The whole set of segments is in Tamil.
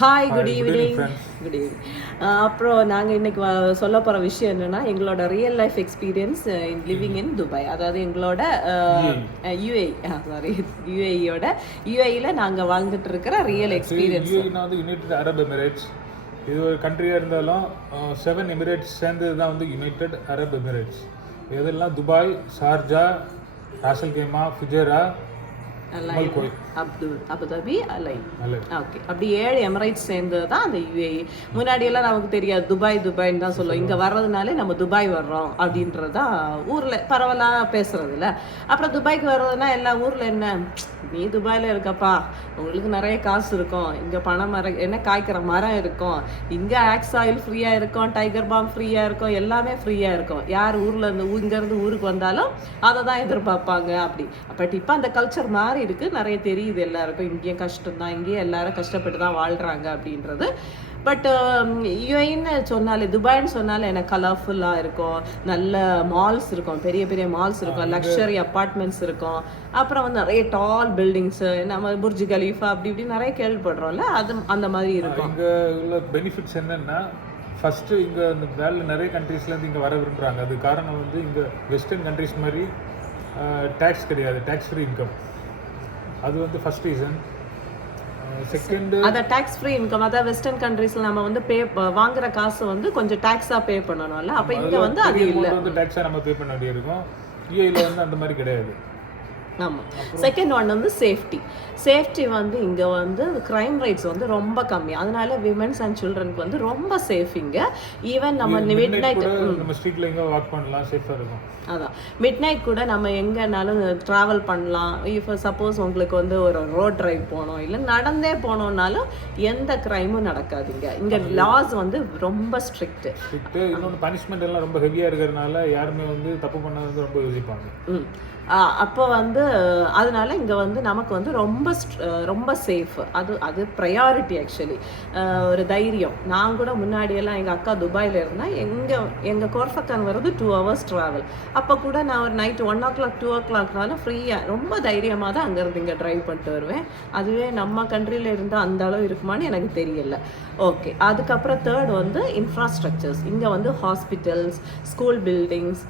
Hi, good Hi, good evening, evening. friends. Good evening. அப்புறம் நாங்கள் இன்னைக்கு சொல்ல போகிற விஷயம் என்னென்னா எங்களோட real life experience in living in Dubai. அதாவது எங்களோட யூஏ சாரி யூஏஇயோட யூஏஇயில் நாங்கள் வாழ்ந்துட்டு இருக்கிற ரியல் எக்ஸ்பீரியன்ஸ். யூஏஇனா வந்து யுனைடெட் அரப் எமிரேட்ஸ். இது ஒரு கண்ட்ரியாக இருந்தாலும் 7 எமிரேட்ஸ் சேர்ந்தது தான் வந்து யுனைடெட் அரப் எமிரேட்ஸ். இதெல்லாம் துபாய், ஷார்ஜா, ராசல் கேமா, ஃபுஜேரா, அபுதாபி, அலைன். ஓகே, அப்படி 7 எமிரேட்ஸ் சேர்ந்தது தான் அந்த யுஏஇ. முன்னாடியெல்லாம் நமக்கு தெரியாது, துபாய்ன்னு தான் சொல்லுவோம். இங்கே வர்றதுனாலே நம்ம துபாய் வர்றோம் அப்படின்றது தான் ஊரில் பரவலாக பேசுறது இல்லை. அப்புறம் துபாய்க்கு வர்றதுனா எல்லா ஊரில் என்ன, நீ துபாயில் இருக்கப்பா, உங்களுக்கு நிறைய காசு இருக்கும், இங்கே பணம் என்ன காய்க்கிற மரம் இருக்கும், இங்கே ஆக்ஸ் ஆயில் ஃப்ரீயாக இருக்கும், டைகர் பாம் ஃப்ரீயாக இருக்கும், எல்லாமே ஃப்ரீயாக இருக்கும். யார் ஊரில் இருந்து இங்கேருந்து ஊருக்கு வந்தாலும் அதை தான் எதிர்பார்ப்பாங்க. அப்படி பட் இப்போ அந்த கல்ச்சர் மாறி இருக்கு, நிறைய தெரியுது எல்லாருக்கும். இங்கேயும் கஷ்டம்தான், இங்கேயும் எல்லாரும் கஷ்டப்பட்டு தான் வாழ்கிறாங்க அப்படின்றது. பட் யுஏன்னு சொன்னாலே, துபாய்ன்னு சொன்னாலே எனக்கு கலர்ஃபுல்லாக இருக்கும், நல்ல மால்ஸ் இருக்கும், பெரிய பெரிய மால்ஸ் இருக்கும், லக்ஸரி அப்பார்ட்மெண்ட்ஸ் இருக்கும், அப்புறம் வந்து நிறைய டால் பில்டிங்ஸு, நம்ம புர்ஜ் கலீஃபா அப்படி இப்படி நிறைய கேள்விப்படுறோம்ல, அது அந்த மாதிரி இருக்கும். இங்கே உள்ள பெனிஃபிட்ஸ் என்னென்னா, ஃபஸ்ட்டு இங்கே இந்த வேலை நிறைய கண்ட்ரீஸ்லேருந்து இங்கே வர விரும்புகிறாங்க. அது காரணம் வந்து இங்கே வெஸ்டர்ன் கண்ட்ரிஸ் மாதிரி டேக்ஸ் கிடையாது, டேக்ஸ் ஃப்ரீ இன்கம். அது வந்து ஃபர்ஸ்ட் ரீசன். செகண்ட், அத டாக்ஸ் ஃப்ரீ இன்கம். அதாவது வெஸ்டர்ன் கண்ட்ரீஸ்ல நம்ம வந்து வாங்குற காசு வந்து கொஞ்சம் டாக்ஸா பே பண்ணணும்ல, அப்ப இங்க வந்து அது இல்ல, வந்து டாக்ஸா நம்ம பே பண்ண வேண்டியிருக்கும். யூஏஇல வந்து அந்த மாதிரி கிடையாது. ஆமாம். செகண்ட் ஒன் வந்து சேஃப்டி வந்து இங்கே வந்து க்ரைம் ரேட்ஸ் வந்து ரொம்ப கம்மி, அதனால விமென்ஸ் அண்ட் சில்ட்ரனுக்கு வந்து ரொம்ப சேஃப் இங்கே. ஈவன் நம்ம மிட் நைட் நம்ம ஸ்ட்ரீட்ல எங்கே வாக் பண்ணலாம், சேஃபாக இருக்கும். அதான் மிட் நைட் கூட நம்ம எங்கேனாலும் ட்ராவல் பண்ணலாம். இப்போ சப்போஸ் உங்களுக்கு வந்து ஒரு ரோட் டிரைவ் போகணும், இல்லை நடந்தே போனோம்னாலும் எந்த க்ரைமும் நடக்காதுங்க. இங்கே லாஸ் வந்து ரொம்ப ஸ்ட்ரிக்ட்டு. இன்னொன்று பனிஷ்மெண்ட் எல்லாம் ரொம்ப ஹெவியாக இருக்கிறதுனால யாருமே வந்து தப்பு பண்ண வந்து ரொம்ப யோசிப்பாங்க. அப்போ வந்து அதனால இங்கே வந்து நமக்கு வந்து ரொம்ப சேஃப். அது ப்ரையாரிட்டி ஆக்சுவலி. ஒரு தைரியம். நான் கூட முன்னாடியெல்லாம் எங்கள் அக்கா துபாயில் இருந்தால் எங்கள் கோர்ஃபக்கான் வர்றது 2 hours ட்ராவல். அப்போ கூட நான் ஒரு நைட்டு 1 o'clock 2 o'clockனாலும் ஃப்ரீயாக ரொம்ப தைரியமாக தான் அங்கேருந்து இங்கே ட்ரைவ் பண்ணிட்டு வருவேன். அதுவே நம்ம கண்ட்ரியில் இருந்தால் அந்த அளவு இருக்குமான்னு எனக்கு தெரியல. ஓகே, அதுக்கப்புறம் தேர்ட் வந்து இன்ஃப்ராஸ்ட்ரக்சர்ஸ். இங்கே வந்து hospitals, school buildings,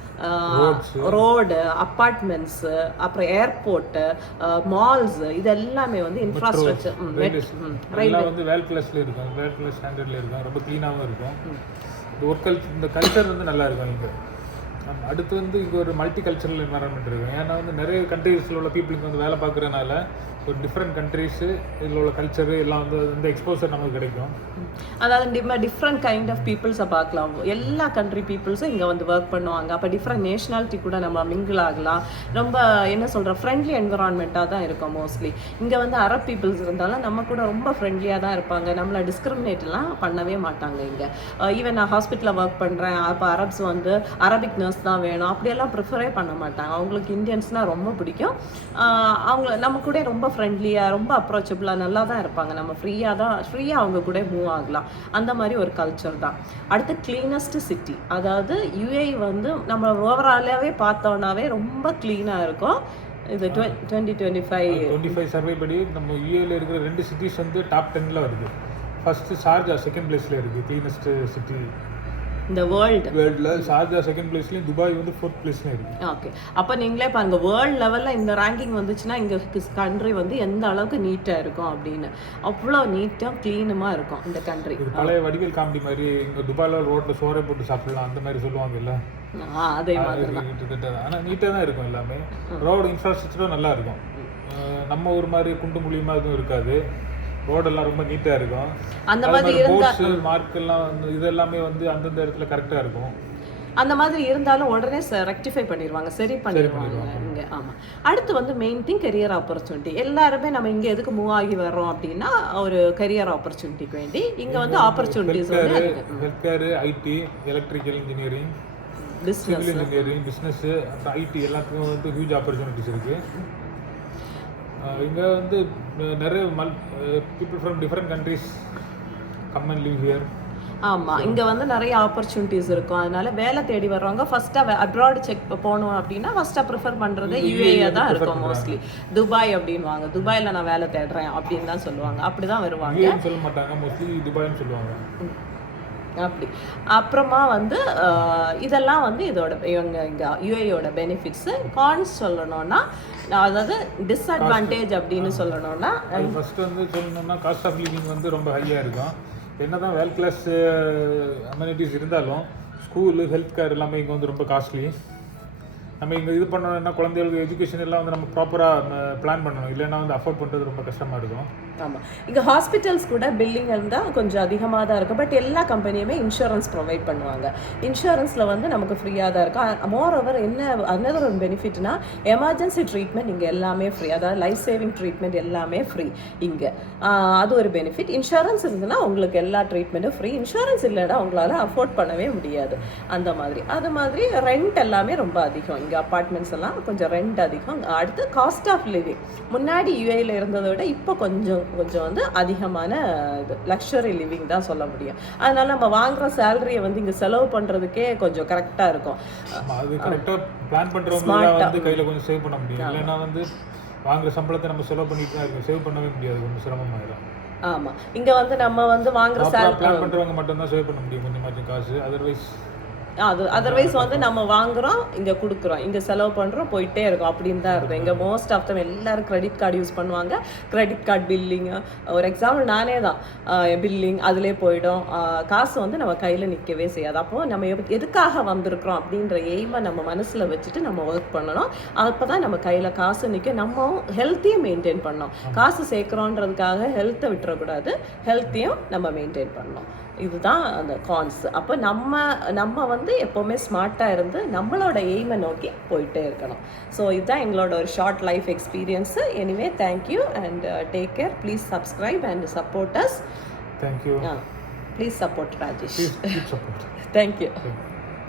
road, apartments, அப்புறம் ஏர்போர்ட்டு, மால்ஸ், இது எல்லாமே வந்து இன்ஃப்ராஸ்ட்ரக்சர். ரயில்வே வந்து வேல் கிளாஸ்ல இருக்கும், வேல் கிளாஸ் ஸ்டாண்டர்ட்ல இருக்கும், ரொம்ப க்ளீனாகவும் இருக்கும். இந்த கல்ச்சர் வந்து நல்லா இருக்கும் இங்கே. அடுத்து வந்து இங்கே ஒரு மல்டி கல்ச்சரல் என்வரான்மெண்ட் இருக்கும். ஏன்னா வந்து நிறைய கண்ட்ரீஸில் உள்ள பீப்புளுக்கு வந்து வேலை பார்க்குறதுனால ஒரு டிஃப்ரெண்ட் கண்ட்ரீஸு இதில் உள்ள கல்ச்சரு எல்லாம் வந்து இந்த எக்ஸ்போசர் நமக்கு கிடைக்கும். அதாவது டிஃப்ரெண்ட் கைண்ட் ஆஃப் பீப்புள்ஸை பார்க்கலாம். எல்லா கண்ட்ரி பீப்புள்ஸும் இங்கே வந்து ஒர்க் பண்ணுவாங்க. அப்போ டிஃப்ரெண்ட் நேஷ்னாலிட்டி கூட நம்ம மிங்கிள் ஆகலாம். ரொம்ப என்ன சொல்கிற ஃப்ரெண்ட்லி என்விரான்மெண்ட்டாக தான் இருக்கும் மோஸ்ட்லி. இங்கே வந்து அரப் பீப்புள்ஸ் இருந்தாலும் நம்ம கூட ரொம்ப ஃப்ரெண்ட்லியாக தான் இருப்பாங்க. நம்மளை டிஸ்கிரிமினேட்லாம் பண்ணவே மாட்டாங்க இங்கே. ஈவன் நான் ஹாஸ்பிட்டலில் ஒர்க் பண்ணுறேன், அப்போ அரப்ஸ் வந்து அரபிக் நர்ஸ் தான் வேணும் அப்படியெல்லாம் ப்ரிஃபரே பண்ண மாட்டாங்க. அவங்களுக்கு இந்தியன்ஸ்னால் ரொம்ப பிடிக்கும். அவங்க நம்ம கூட ரொம்ப ஃப்ரெண்ட்லியாக, ரொம்ப அப்ரோச்சபிளாக நல்லா தான் இருப்பாங்க. நம்ம ஃப்ரீயாக அவங்க கூட மூவ் ஆகலாம். அந்த மாதிரி ஒரு கல்ச்சர் தான். அடுத்து கிளீனஸ்ட் சிட்டி. அதாவது யுஏஇ வந்து நம்ம ஓவராலாகவே பார்த்தோன்னாவே ரொம்ப க்ளீனாக இருக்கும். இது 2025 சர்வே படி நம்ம யூஏல இருக்கிற 2 சிட்டிஸ் வந்து டாப் 10ல் வருது. ஃபர்ஸ்ட் ஷார்ஜா செகண்ட் பிளேஸில் இருக்குது க்ளீனஸ்ட் சிட்டி இந்த வேர்ல்டில். ஷார்ஜா செகண்ட் பிளேஸ்லையும், துபாய் வந்து 4th பிளேஸ்லையும் இருக்குது. ஓகே, அப்போ நீங்களே பாருங்க, வேர்ல்டு லெவலில் இந்த ரேங்கிங் வந்துச்சுன்னா இங்கே கண்ட்ரி வந்து எந்த அளவுக்கு நீட்டாக இருக்கும் அப்படின்னு. அவ்வளோ நீட்டாக க்ளீனுமாக இருக்கும் இந்த கண்ட்ரி. பழைய வடிவேல் காமெடி மாதிரி இங்கே துபாயில் ரோட்டில் சோறை போட்டு சாப்பிடலாம் அந்த மாதிரி சொல்லுவாங்கல்ல, அதே மாதிரி கிட்டத்தட்ட. ஆனால் நீட்டாக தான் இருக்கும் எல்லாமே. ரோடு இன்ஃப்ராஸ்ட்ரக்சரும் நல்லா இருக்கும். நம்ம ஒரு மாதிரி குண்டு முழியமாக எதுவும் இருக்காது. ரோடெல்லாம் ரொம்ப நீட்டாக இருக்கும். அந்த மாதிரி போர்ட்ஸ் மார்க் எல்லாம் இது எல்லாமே வந்து அந்தந்த இடத்துல கரெக்டாக இருக்கும். அந்த மாதிரி இருந்தாலும் உடனே ரெக்டிஃபை பண்ணிடுவாங்க, சரி பண்ணிடுவாங்க இங்கே. ஆமாம். அடுத்து வந்து மெயின் திங் கெரியர் ஆப்பர்ச்சுனிட்டி. எல்லாருமே நம்ம இங்கே எதுக்கு மூவ் ஆகி வர்றோம் அப்படின்னா ஒரு கெரியர் ஆப்பர்ச்சுனிட்டிக்கு வேண்டி. இங்கே வந்து ஆப்பர்ச்சுனிட்டிஸ் வந்து health care, IT, electrical engineering, civil engineering, business, அப்புறம் ஐடி எல்லாத்துக்கும் வந்து ஹியூஜ் ஆப்பர்ச்சுனிட்டிஸ் இருக்குது. இங்கே வந்து நிறைய people from different countries come and live here. ஆமா, இங்க வந்து நிறைய ஆப்பர்ச்சுனிட்டிஸ் இருக்கும். அதனால வேலை தேடி வர்றவங்க ஃபர்ஸ்டா அப்ராட் செக் போகணும் அப்படின்னா ஃபர்ஸ்டா ப்ரிஃபர் பண்றது யுஏஏ தான் இருக்கும் மோஸ்ட்லி. துபாய் அப்படின்வாங்க, துபாயில நான் வேலை தேடுறேன் அப்படின்னு தான் சொல்லுவாங்க, அப்படிதான் வருவாங்க. சொல்ல மாட்டாங்க, மோஸ்ட்லி துபாய்னு சொல்லுவாங்க. அப்படி அப்புறமா வந்து இதெல்லாம் வந்து இதோட இவங்க இங்கே யுஏயோட பெனிஃபிட்ஸ். கான்ஸ் சொல்லணும்னா, அதாவது டிஸ்அட்வான்டேஜ் அப்படின்னு சொல்லணும்னா, ஃபர்ஸ்ட் வந்து சொல்லணும்னா காஸ்ட் ஆஃப் லிவிங் வந்து ரொம்ப ஹையாக இருக்கும். என்னதான் வேல் கிளாஸ் அமெனிட்டிஸ் இருந்தாலும் ஸ்கூலு, ஹெல்த் கேர் எல்லாமே இங்கே வந்து ரொம்ப காஸ்ட்லி. நம்ம இங்கே இது பண்ணணும்னா குழந்தைகளுக்கு எஜுகேஷன் எல்லாம் வந்து நம்ம ப்ராப்பராக பிளான் பண்ணணும், இல்லைன்னா வந்து அஃபோர்ட் பண்ணுறது ரொம்ப கஷ்டமாக இருக்கும். ஆமாம், இங்கே ஹாஸ்பிட்டல்ஸ் கூட பில்லிங் இருந்தால் கொஞ்சம் அதிகமாக தான் இருக்கும். பட் எல்லா கம்பெனியுமே இன்சூரன்ஸ் ப்ரொவைட் பண்ணுவாங்க. இன்சூரன்ஸில் வந்து நமக்கு ஃப்ரீயாக தான் இருக்கும். மோர் ஓவர் என்ன அனதர் ஒரு பெனிஃபிட்னா, எமர்ஜென்சி ட்ரீட்மெண்ட் இங்கே எல்லாமே ஃப்ரீ. அதாவது லைஃப் சேவிங் ட்ரீட்மெண்ட் எல்லாமே ஃப்ரீ இங்கே. அது ஒரு பெனிஃபிட். இன்சூரன்ஸ் இருந்ததுன்னா உங்களுக்கு எல்லா ட்ரீட்மெண்ட்டும் ஃப்ரீ. இன்சூரன்ஸ் இல்லைன்னா உங்களால் அஃபோர்ட் பண்ணவே முடியாது. அந்த மாதிரி அது மாதிரி ரெண்ட் எல்லாமே ரொம்ப அதிகம். இங்கே அப்பார்ட்மெண்ட்ஸ் எல்லாம் கொஞ்சம் ரெண்ட் அதிகம். அடுத்து காஸ்ட் ஆஃப் லிவிங் முன்னாடி யுஏயில் இருந்ததை விட இப்போ கொஞ்சம் வந்து அதிகமான இது லக்ஸரி லிவிங் தான் சொல்ல முடியும். அதனால நம்ம வாங்குற சேலரியை வந்து இங்கே செலவு பண்ணுறதுக்கே கொஞ்சம் கரெக்டாக இருக்கும். அது கரெக்டாக பிளான் பண்ணுறவங்க வந்து கையில் கொஞ்சம் சேவ் பண்ண முடியும். இல்லைன்னா வந்து வாங்குற சம்பளத்தை நம்ம செலவு பண்ணிட்டு தான் இருக்கோம், சேவ் பண்ணவே முடியாது, கொஞ்சம் சிரமமாயிடும். ஆமாம், இங்கே வந்து நம்ம வந்து வாங்குற சேலரி பிளான் பண்ணுறவங்க மட்டும்தான் சேவ் பண்ண முடியும் கொஞ்சமாச்சும் காசு. அதர்வைஸ் வந்து நம்ம வாங்குறோம், இங்கே கொடுக்குறோம், இங்கே செலவு பண்ணுறோம், போயிட்டே இருக்கும் அப்படின்னு தான் இருக்கும். இங்கே மோஸ்ட் ஆஃப் தம் எல்லாரும் கிரெடிட் கார்டு யூஸ் பண்ணுவாங்க. கிரெடிட் கார்டு பில்லிங்கு, ஒரு எக்ஸாம்பிள் நானே தான், பில்லிங் அதிலே போயிடும். காசு வந்து நம்ம கையில் நிற்கவே செய்யாது. அப்போது நம்ம எதுக்காக வந்திருக்கிறோம் அப்படின்ற எய்மை நம்ம மனசில் வச்சுட்டு நம்ம ஒர்க் பண்ணணும். அப்போ தான் நம்ம கையில் காசு நிற்கும். நம்ம ஹெல்த்தையும் மெயின்டைன் பண்ணணும். காசு சேர்க்குறோன்றதுக்காக ஹெல்த்தை விட்டுறக்கூடாது, ஹெல்த்தையும் நம்ம மெயின்டைன் பண்ணணும். இதுதான் அந்த கான்ஸ். அப்போ நம்ம வந்து எப்போவுமே ஸ்மார்ட்டாக இருந்து நம்மளோட எய்மை நோக்கி போயிட்டே இருக்கணும். ஸோ இதுதான் எங்களோட ஒரு short life experience. Anyway, thank you and take care. Please subscribe and support us. Thank you. Please support Rajesh. Please support. Thank you.